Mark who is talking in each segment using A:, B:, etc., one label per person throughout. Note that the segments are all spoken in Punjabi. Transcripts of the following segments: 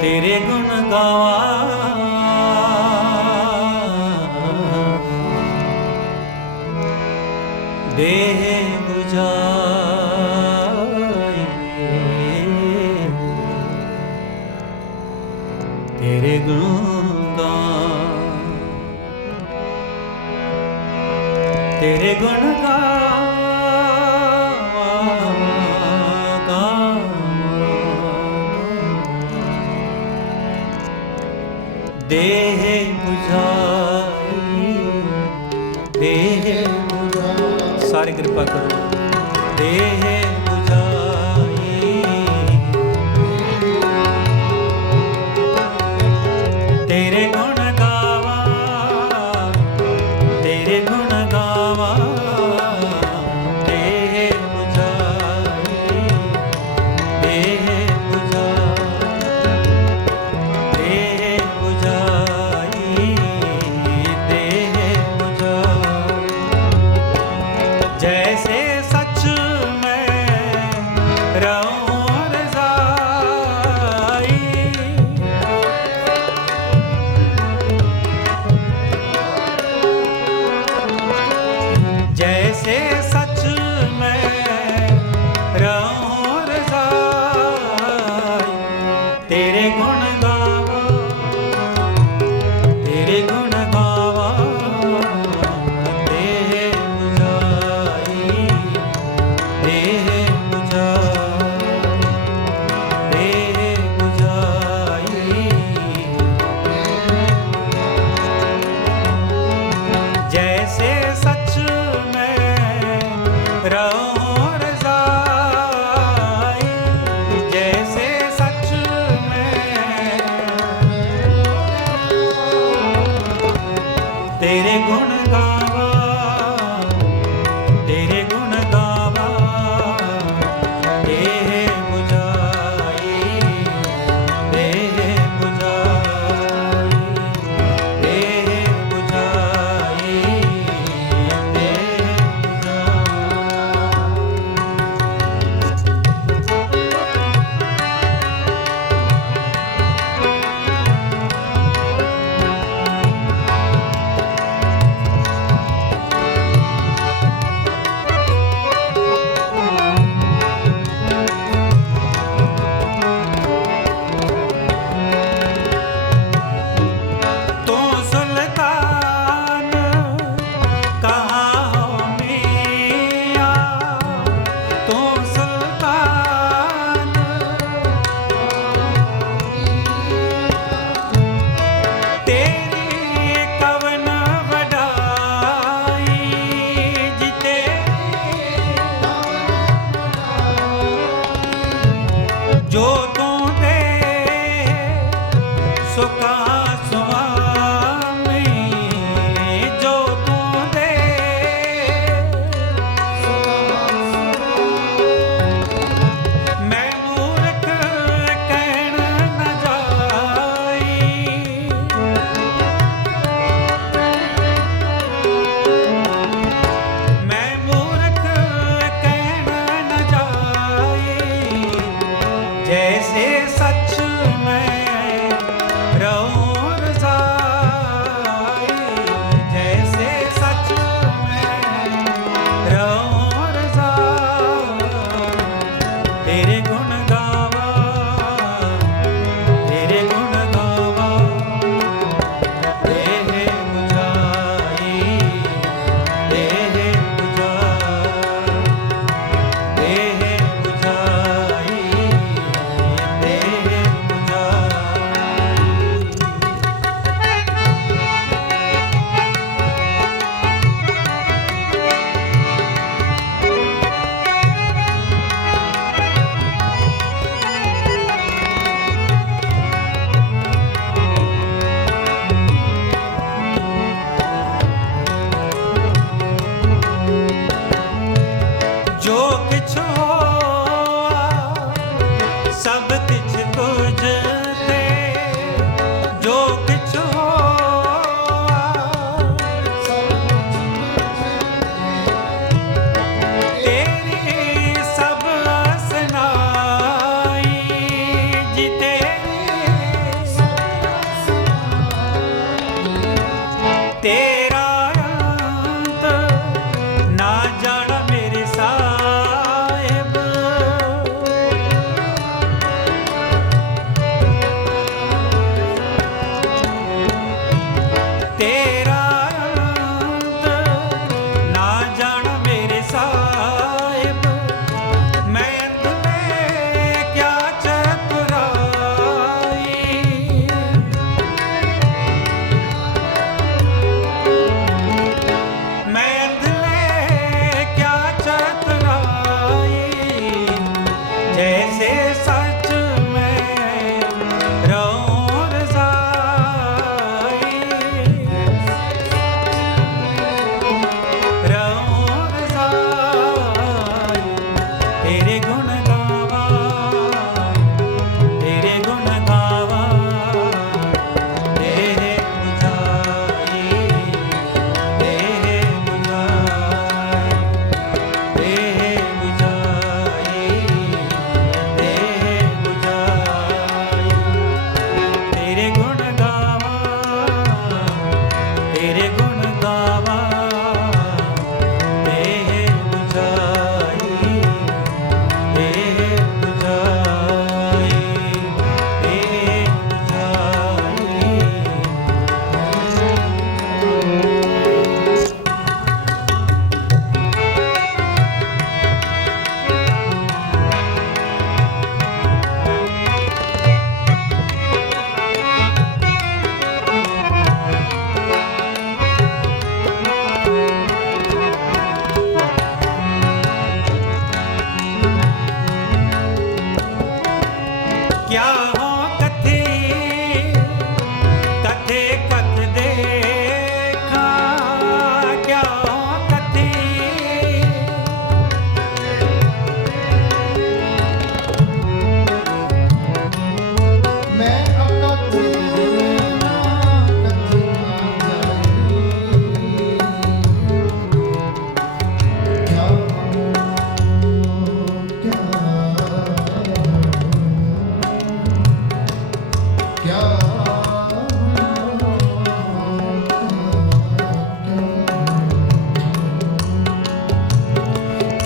A: ਤੇਰੇ ਗੁਣ ਗਾਵਾ। ਦੇਹ 부ਝਾਈ ਤੇਰੇ ਗੁਣ ਗਾ ਤੇਰੇ ਗੁਣ ਗਾ
B: ਕਰ ਕਿਰਪਾ ਕਰੋ।
A: ਦੇਹ ਤੇਰੇ ਗੁਣ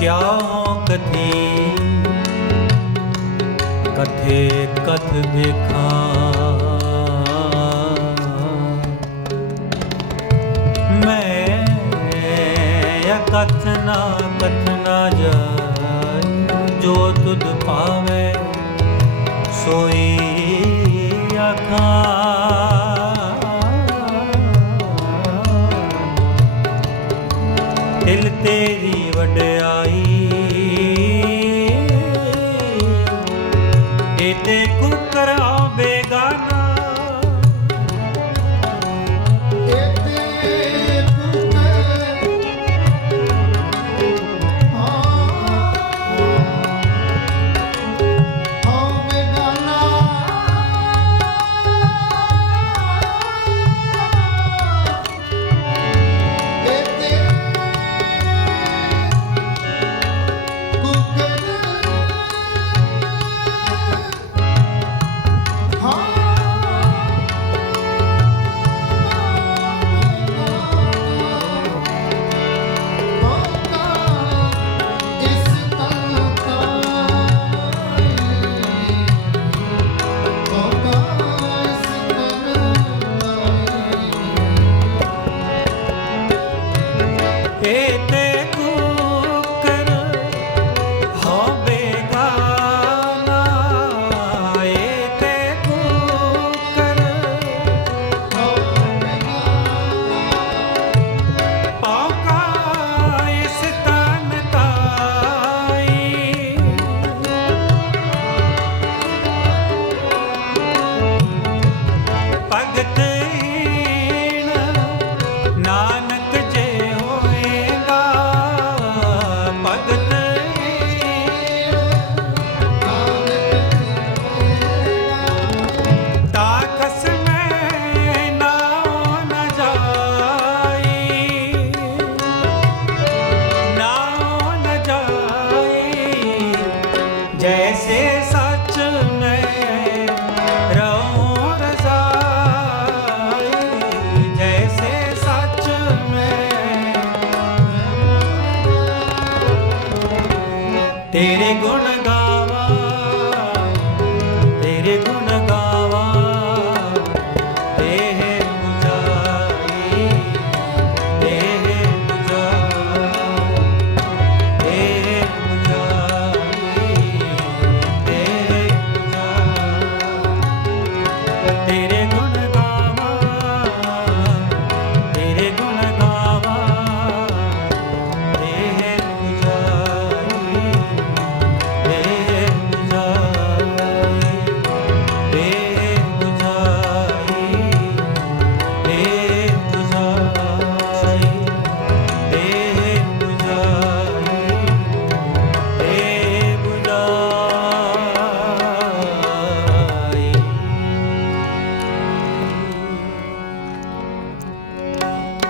A: क्या हो कथी कथे कथ देखा मैं कथना कथना जा जो तुद पावे सोई ਤੇਰੇ ਗੁਣ